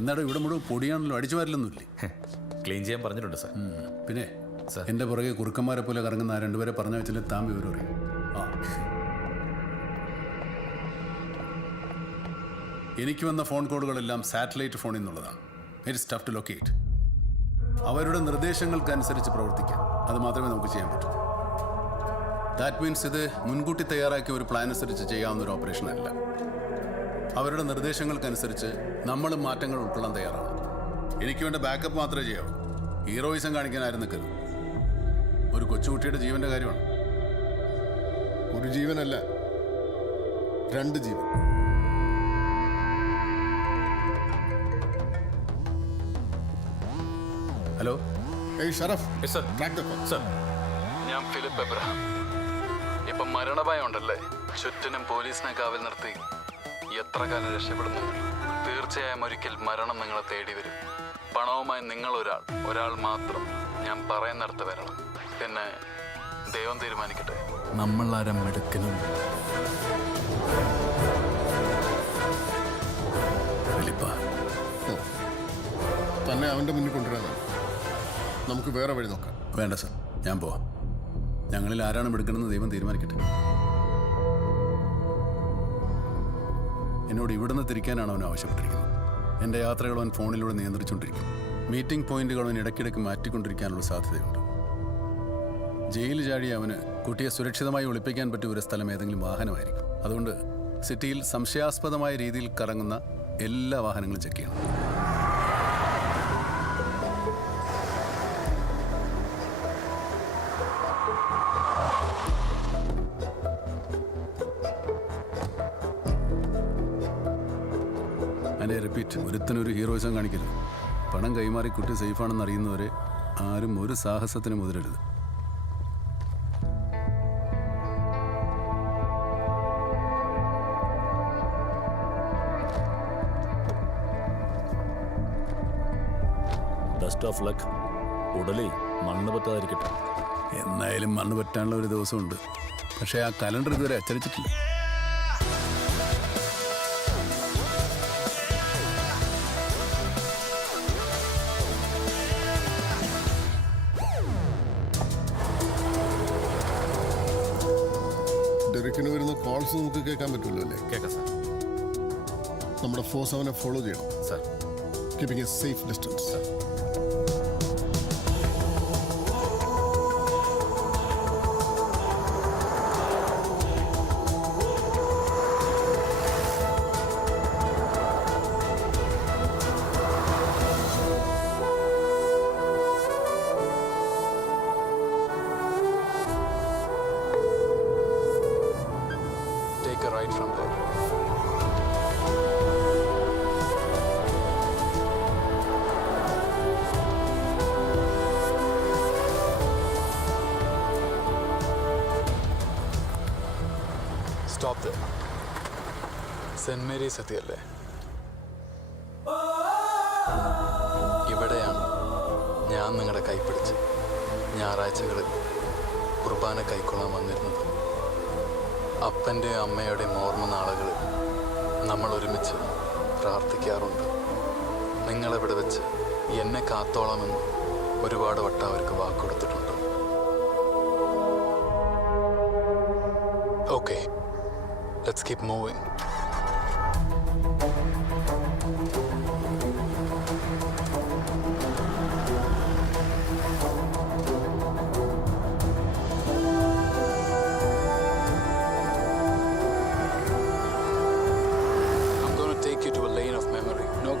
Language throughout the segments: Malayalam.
എന്നാടോ ഇവിടെ മുഴുവൻ പൊടിയാണല്ലോ, അടിച്ചു വരലൊന്നുമില്ലേ? ക്ലീൻ ചെയ്യാൻ പറഞ്ഞിട്ടുണ്ട് സാർ. പിന്നെ സാർ. എൻ്റെ പുറകെ കുറുക്കന്മാരെ പോലെ കറങ്ങുന്ന ആ രണ്ടുപേരെ പറഞ്ഞു വെച്ചാൽ താൻ വിവരം അറിയും. ആ എനിക്ക് വന്ന ഫോൺ കോളുകളെല്ലാം സാറ്റലൈറ്റ് ഫോണിൽ നിന്നുള്ളതാണ്. It's tough to locate. അവരുടെ നിർദ്ദേശങ്ങൾക്കനുസരിച്ച് പ്രവർത്തിക്കാൻ അത് മാത്രമേ നമുക്ക് ചെയ്യാൻ പറ്റൂ. ദാറ്റ് മീൻസ് ഇത് മുൻകൂട്ടി തയ്യാറാക്കിയ ഒരു പ്ലാൻ അനുസരിച്ച് ചെയ്യാവുന്ന ഒരു ഓപ്പറേഷൻ അല്ല. അവരുടെ നിർദ്ദേശങ്ങൾക്കനുസരിച്ച് നമ്മൾ മാറ്റങ്ങൾ ഉൾക്കൊള്ളാൻ തയ്യാറാണ്. എനിക്ക് വേണ്ട ബാക്കപ്പ് മാത്രമേ ചെയ്യാവൂ. ഹീറോയിസം കാണിക്കാൻ ആരും നിൽക്കരുത്. ഒരു കൊച്ചുകുട്ടിയുടെ ജീവന്റെ കാര്യമാണ്. ഒരു ജീവനല്ല, 2 ജീവൻ. ഹലോ, ഏയ് Sharaf, Yes, sir. track the call. Sir. ഞാൻ ഫിലിപ്പ് എബ്രഹാം. ഇപ്പം മരണഭയം ഉണ്ടല്ലേ? ചുറ്റിനും പോലീസിനെ കാവൽ നിർത്തി എത്ര കാലം രക്ഷപ്പെടുന്നു? തീർച്ചയായും ഒരിക്കൽ മരണം നിങ്ങളെ തേടി വരും. പണവുമായി നിങ്ങൾ ഒരാൾ മാത്രം ഞാൻ പറയുന്നിടത്ത് വരണം. പിന്നെ ദൈവം തീരുമാനിക്കട്ടെ. നമ്മൾ ആരും എടുക്കണം. തന്നെ അവൻ്റെ മുന്നിൽ കൊണ്ടുവരാനാണ്. നമുക്ക് വേറെ വഴി നോക്കാം. വേണ്ട സർ, ഞാൻ പോവാം. ഞങ്ങളിൽ ആരാണ് എടുക്കണമെന്ന് ദൈവം തീരുമാനിക്കട്ടെ. എന്നോട് ഇവിടുന്ന് തിരിക്കാനാണ് അവൻ ആവശ്യപ്പെട്ടിരിക്കുന്നത്. എൻ്റെ യാത്രകൾ അവൻ ഫോണിലൂടെ നിയന്ത്രിച്ചുകൊണ്ടിരിക്കും. മീറ്റിംഗ് പോയിന്റുകൾ അവൻ ഇടയ്ക്കിടയ്ക്ക് മാറ്റിക്കൊണ്ടിരിക്കാനുള്ള സാധ്യതയുണ്ട്. ജയിലിൽ ചാടി അവന് കുട്ടിയെ സുരക്ഷിതമായി ഒളിപ്പിക്കാൻ പറ്റിയ ഒരു സ്ഥലം ഏതെങ്കിലും വാഹനമായിരിക്കും. അതുകൊണ്ട് സിറ്റിയിൽ സംശയാസ്പദമായ രീതിയിൽ കറങ്ങുന്ന എല്ലാ വാഹനങ്ങളും ചെക്ക് ചെയ്യണം. അതിനെ റിപ്പീറ്റ്, ഒരുത്തനൊരു ഹീറോയിസം കാണിക്കരുത്. പണം കൈമാറി കുട്ടി സേഫാണെന്ന് അറിയുന്നവരെ ആരും ഒരു സാഹസത്തിന് മുതിരരുത്. Best of luck. ഉടലി മണ്ണ് പറ്റാതിരിക്കട്ടെ. എന്നായാലും മണ്ണ് പറ്റാനുള്ള ഒരു ദിവസമുണ്ട്. പക്ഷേ ആ കലണ്ടർ ഇതുവരെ അച്ചടിച്ചിട്ടില്ല. ഡെറിക്കിന് വരുന്ന കോൾസ് നമുക്ക് കേൾക്കാൻ പറ്റുമല്ലോ അല്ലേ? കേൾക്കാം സാർ. നമ്മുടെ ഫോഴ്സ് അവനെ ഫോളോ ചെയ്യണം. Sir. Keeping a safe distance. Take a right from there. Stop there. Saint Mary's എത്തിയല്ലേ? ഇവിടെയാണ് ഞാൻ നിങ്ങളുടെ കൈപ്പിടിച്ച് ഞായറാഴ്ചകളിൽ കുർബാന കൈക്കൊള്ളാൻ വന്നിരുന്നത്. അപ്പൻ്റെയും അമ്മയുടെയും ഓർമ്മ നാളുകളിൽ നമ്മൾ ഒരുമിച്ച് പ്രാർത്ഥിക്കാറുണ്ട്. നിങ്ങളിവിടെ വെച്ച് എന്നെ കാത്തോളാമെന്ന് ഒരുപാട് വട്ടം അവർക്ക് വാക്കുകൊടുത്തിട്ടുണ്ട്. Okay, let's keep moving.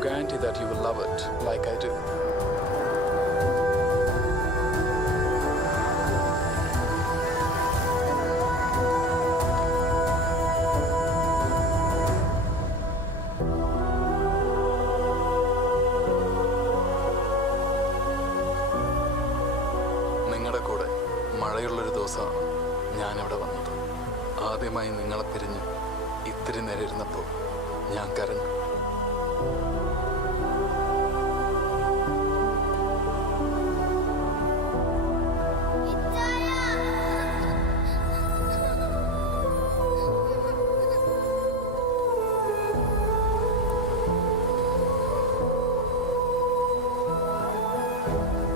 Guarantee that you will love it like I do. നിങ്ങളുടെ കൂടെ മഴയുള്ളൊരു ദിവസമാണ് ഞാനിവിടെ വന്നത്. ആദ്യമായി നിങ്ങളെ പിരിഞ്ഞ് ഇത്തിരി നേരം ഇരുന്നപ്പോൾ ഞാൻ കരഞ്ഞു.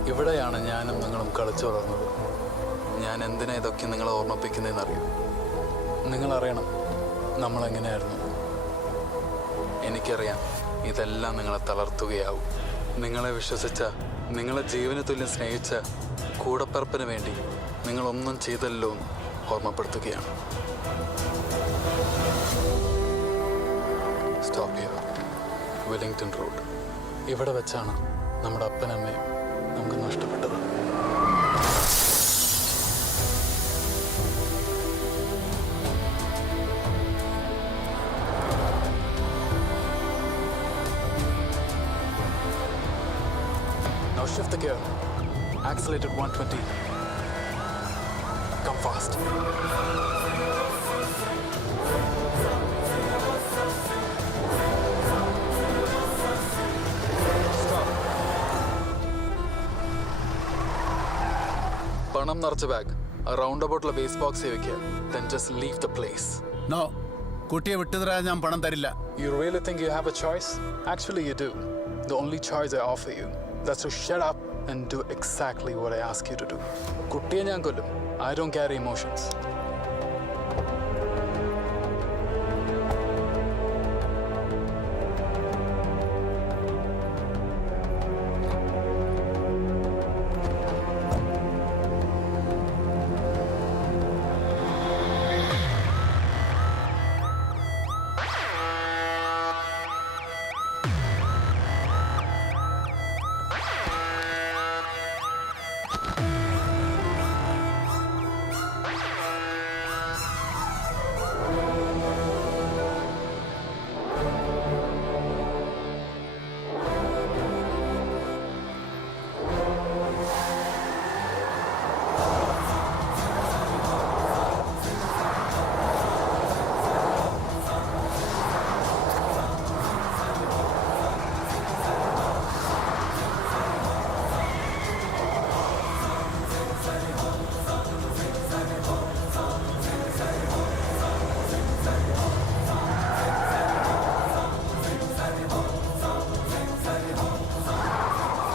ഇവിടെയാണ് ഞാനും നിങ്ങളും കളിച്ചു വളർന്നത്. ഞാൻ എന്തിനാ ഇതൊക്കെ നിങ്ങളെ ഓർമ്മിപ്പിക്കുന്നതെന്നറിയോ? നിങ്ങളറിയണം നമ്മളെങ്ങനെയായിരുന്നു. എനിക്കറിയാം ഇതെല്ലാം നിങ്ങളെ തളർത്തുകയാവും. നിങ്ങളെ വിശ്വസിച്ച, നിങ്ങളെ ജീവന് തുല്യം സ്നേഹിച്ച കൂടപ്പിറപ്പിന് വേണ്ടി നിങ്ങളൊന്നും ചെയ്തല്ലോ എന്ന് ഓർമ്മപ്പെടുത്തുകയാണ്. Stop here, Wellington road. ഇവിടെ വെച്ചാണ് നമ്മുടെ അപ്പനമ്മയും നമുക്ക് നഷ്ടപ്പെട്ടത്. Now shift the gear. Accelerated 120. Come fast. പണം നിറച്ച ബാഗ് റൗണ്ട് അബൌട്ടിലെ വേസ്റ്റ് ബോക്സിൽ വെക്കുക. Then just leave the place. No, കുട്ടിയെ വിട്ടുതരാൻ ഞാൻ പണം തരില്ല. You really think you have a choice? Actually you do. The only choice I offer you, that's to shut up and do exactly what I ask you to do. കുട്ടിയെ ഞാൻ കൊല്ലും. I don't carry emotions.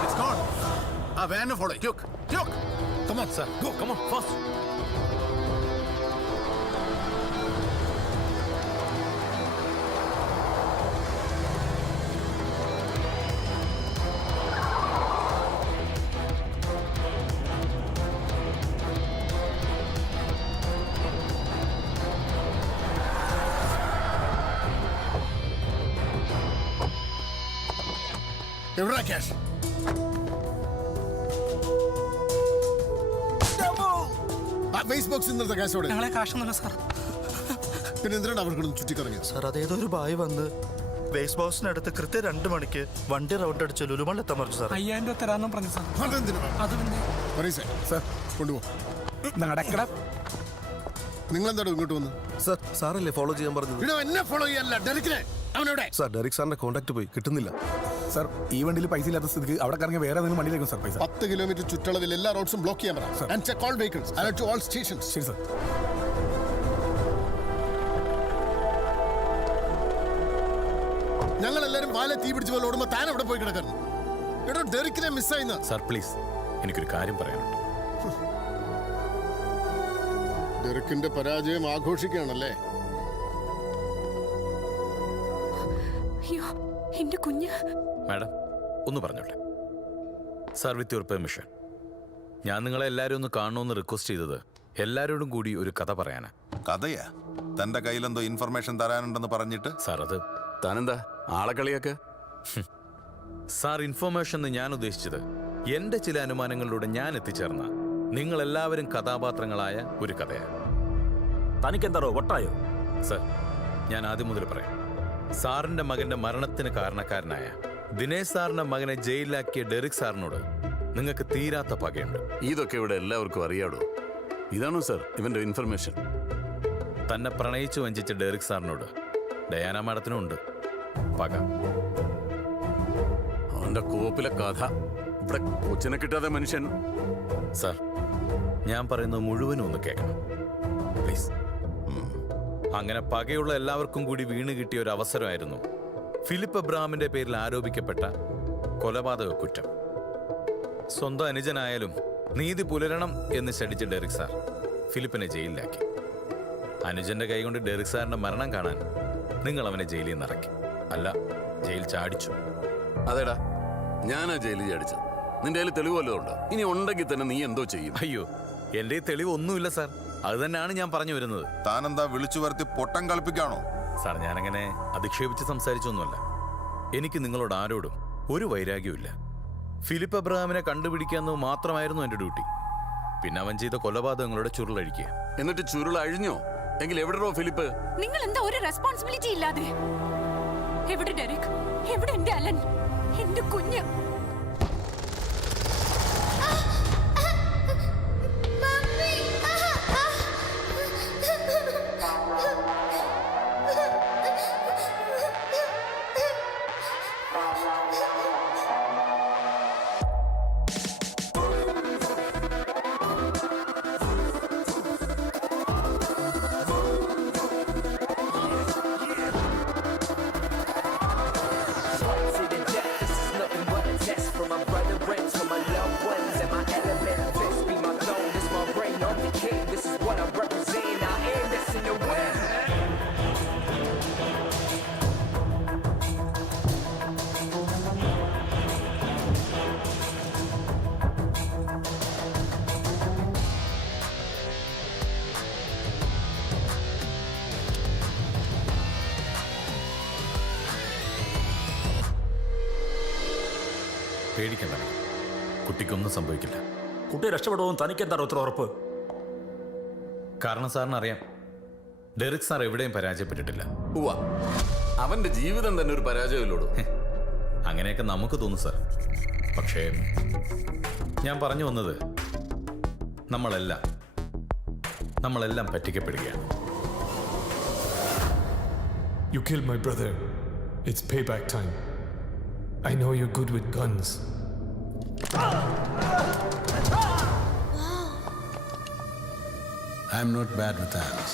It's gone. ആ വാനെ follow. Quick, quick. Come on, sir. Go, come on, fast. എവിടാ ക്യാഷ്? ആ വേസ്റ്റ് ബോക്സിൽ നിന്നെടുത്ത ക്യാഷോടെ. ഞങ്ങളെ കാശൊന്നുമില്ല സാർ. പിന്നെ എന്തിനാണ് അവർക്കൊന്ന് ചുറ്റിക്കറങ്ങിയത്? സാർ അതേതോ ഒരു ബായ് വന്ന് വേസ്റ്റ് ബോക്സിനടുത്ത് കൃത്യം 2 മണിക്ക് വണ്ടി റൗണ്ട് അടിച്ച് ലുലുമണിൽ എത്താൻ പറഞ്ഞു സാർ. 5000 രൂപ തരാമെന്നും പറഞ്ഞു സാർ. അതെന്തിനാ? അത് പിന്നെ സാർ കൊണ്ടുപോ. നടക്കട. നിങ്ങൾ എന്താണോ ഇങ്ങോട്ട് വന്ന്? സാർ സാറല്ലേ ഫോളോ ചെയ്യാൻ പറഞ്ഞത്? ഇവിടെ എന്നെ ഫോളോ ചെയ്യാനല്ല, ഡെറിക്കിനെ. അവനെവിടെ? സാർ ഡെറിക് സാറിന്റെ കോൺടാക്ട് പോയി, കിട്ടുന്നില്ല. സാർ ഈ വണ്ടിയിൽ പൈസ ഇല്ലാത്ത സ്ഥിതിക്ക് അവിടെ കറങ്ങി വേറെ ഏതെങ്കിലും വണ്ടിയിലേക്കും സാർ പൈസ. 10 കിലോമീറ്റർ ചുറ്റളവിൽ എല്ലാ റോഡ്സും ബ്ലോക്ക് ചെയ്യാൻ പറ. And check all vehicles. Alert to all stations. ശരി സാർ. ഞങ്ങൾ എല്ലാരും പാലെ തീ പിടിച്ച് പോലെ ഓടുമ്പോ താൻ എവിടെ പോയി കിടക്കുന്നു? എടോ ഡെറിക്കിനെ മിസ്സായിന്ന്. സാർ പ്ലീസ്, എനിക്കൊരു കാര്യം പറയാനുണ്ട്. ഡെറിക്കിന്റെ പരാജയം ആഘോഷിക്കുകയാണല്ലേ? അയ്യോ എന്റെ കുഞ്ഞ്. മാഡം ഒന്ന് പറഞ്ഞോട്ടെ. സാർ വിത്ത് യുവർ പെർമിഷൻ, ഞാൻ നിങ്ങളെ എല്ലാവരും ഒന്ന് കാണണമെന്ന് റിക്വസ്റ്റ് ചെയ്തത് എല്ലാവരോടും കൂടി ഒരു കഥ പറയാനാ. കഥയാ? തന്റെ കയ്യിലെന്തോ ഇൻഫർമേഷൻ തരാനുണ്ടെന്ന് പറഞ്ഞിട്ട്? സാർ അത് താനെന്താ ആളെ കളിയൊക്കെ? സാർ ഇൻഫർമേഷൻ എന്ന് ഞാൻ ഉദ്ദേശിച്ചത് എന്റെ ചില അനുമാനങ്ങളിലൂടെ ഞാൻ എത്തിച്ചേർന്ന നിങ്ങൾ എല്ലാവരും കഥാപാത്രങ്ങളായ ഒരു കഥയാണ്. തനിക്കെന്താറോ വട്ടായോ? സർ, ഞാൻ ആദ്യം മുതൽ പറയാം. സാറിന്റെ മകന്റെ മരണത്തിന് കാരണക്കാരനായ ദിനേശ് സാറിന്റെ മകനെ ജയിലിലാക്കിയ ഡെറിക് സാറിനോട് നിങ്ങൾക്ക് തീരാത്ത പകയുണ്ട്. ഇതൊക്കെ ഇവിടെ എല്ലാവർക്കും അറിയാടോ. ഇതാണോ സർ ഇവന്റെ ഇൻഫർമേഷൻ? തന്നെ പ്രണയിച്ചു വഞ്ചിച്ച ഡെറിക് സാറിനോട് ഡയാന മാഡത്തിനും ഉണ്ട് പക. അവന്റെ കോപ്പിലെ കഥ ഇവിടെ കൊച്ചിനെ കിട്ടാതെ മനുഷ്യൻ. സാർ, ഞാൻ പറയുന്നത് മുഴുവനും ഒന്ന് കേൾക്കണം പ്ലീസ്. അങ്ങനെ പകയുള്ള എല്ലാവർക്കും കൂടി വീണ് കിട്ടിയ ഒരു അവസരമായിരുന്നു ഫിലിപ്പ് എബ്രഹാമിന്റെ പേരിൽ ആരോപിക്കപ്പെട്ട കൊലപാതക കുറ്റം. സ്വന്തം അനുജനായാലും നീതി പുലരണം എന്ന് ശഠിച്ച ഡെറിക് സാർ ഫിലിപ്പിനെ ജയിലിലാക്കി. അനുജന്റെ കൈകൊണ്ട് ഡെറിക് സാറിന്റെ മരണം കാണാൻ നിങ്ങൾ അവനെ ജയിലിൽ നിന്ന് ഇറക്കി, അല്ല ജയിൽ ചാടിച്ചു. അതേടാ, ഞാനാ ജയിലിൽ അടിച്ചത്. നിന്റെ കയ്യിൽ തെളിവ് വല്ലതും ഉണ്ടോ? ഇനി ഉണ്ടെങ്കിൽ തന്നെ നീ എന്തോ ചെയ്യും? അയ്യോ, എന്റെ തെളിവ് ഒന്നുമില്ല സാർ. അത് തന്നെയാണ് ഞാൻ പറഞ്ഞു വരുന്നത്. താനെന്താ വിളിച്ചു വരുത്തി പൊട്ടം കളിപ്പിക്കാണോ? സാർ, ഞാനങ്ങനെ അധിക്ഷേപിച്ച് സംസാരിച്ചൊന്നുമല്ല. എനിക്ക് നിങ്ങളോട് ആരോടും ഒരു വൈരാഗ്യമില്ല. ഫിലിപ്പ് അബ്രഹാമിനെ കണ്ടുപിടിക്കാമെന്ന് മാത്രമായിരുന്നു എൻ്റെ ഡ്യൂട്ടി. പിന്നെ അവൻ ചെയ്ത കൊലപാതകങ്ങളുടെ ചുരുളഴിക്കുക. എന്നിട്ട് ചുരുൾ അഴിഞ്ഞോ? എങ്കിൽ എവിടെയോ ഫിലിപ്പ്? നിങ്ങൾ എന്താ ഒരു റെസ്പോൺസിബിലിറ്റി ഇല്ലാതെ? എവിടെ ഡെറിക്? എവിടെ എന്റെ അലൻ? എന്റെ കുഞ്ഞ്? പേടിക്കണ്ട, കുട്ടിക്കൊന്നും സംഭവിക്കില്ല. കുട്ടി രക്ഷപ്പെടുമെന്ന് തനിക്കെന്താണ് ഉത്തര ഉറപ്പ്? കാരണം സാറിന് അറിയാം, ഡെറിക് സാർ എവിടെയും പരാജയപ്പെട്ടിട്ടില്ല. ഉവ്വ, അവന്റെ ജീവിതം തന്നെ ഒരു പരാജയമില്ലോടൂ. അങ്ങനെയൊക്കെ നമുക്ക് തോന്നും സാർ. പക്ഷേ ഞാൻ പറഞ്ഞു വന്നത്, നമ്മളെല്ലാം പറ്റിക്കപ്പെടുകയാണ്. You killed my brother. It's payback time. I know you're good with guns. I'm not bad with arms.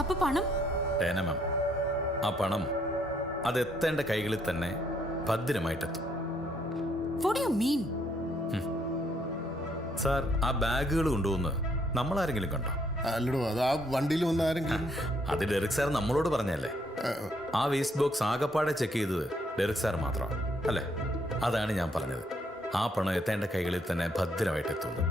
അപ്പൊ പണം? ടേനമാം, ആ പണം അതെത്തേണ്ട കൈകളിൽ തന്നെ ഭദ്രമായിട്ടെത്തും. What do you mean? Sir, ആ ബാഗുകൾ കൊണ്ടുവന്ന് നമ്മളാരെങ്കിലും കണ്ടോ? അല്ലടോ, അത് ആ വണ്ടിയിൽ വന്ന ആരെങ്കിലും. അത് ഡെറിക് സാർ നമ്മളോട് പറഞ്ഞല്ലേ. ആ വേസ്റ്റ് ബോക്സ് ആകപ്പാടെ ചെക്ക് ചെയ്തത് ഡെറിക് സാർ മാത്രമാണ് അല്ലേ? അതാണ് ഞാൻ പറഞ്ഞത്, ആ പണം എത്തേണ്ട കൈകളിൽ തന്നെ ഭദ്രമായിട്ടെത്തുന്നു.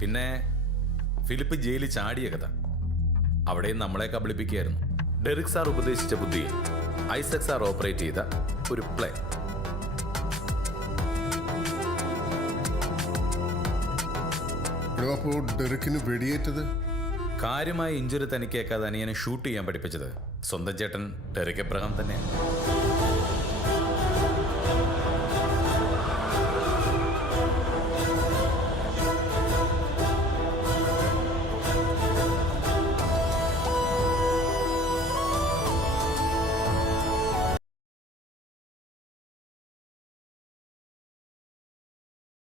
പിന്നെ ഫിലിപ്പ് ജയിലിൽ ചാടിയ കഥ, അവിടെയും നമ്മളെ കബളിപ്പിക്കുകയായിരുന്നു. ഡെറിക് സാർ ഉപദേശിച്ച ബുദ്ധിയിൽ ഐസക് സാർ ഓപ്പറേറ്റ് ചെയ്ത ഒരു പ്ലേ. എടോ, അപ്പോ ഡെറിക്കിന് വെടിയേറ്റത് കാര്യമായ ഇഞ്ചുറി തനിക്കേക്കാതെ അനിയനെ ഷൂട്ട് ചെയ്യാൻ പഠിപ്പിച്ചത് സ്വന്തം ചേട്ടൻ ഡെറിക് എബ്രഹാം തന്നെയാണ്.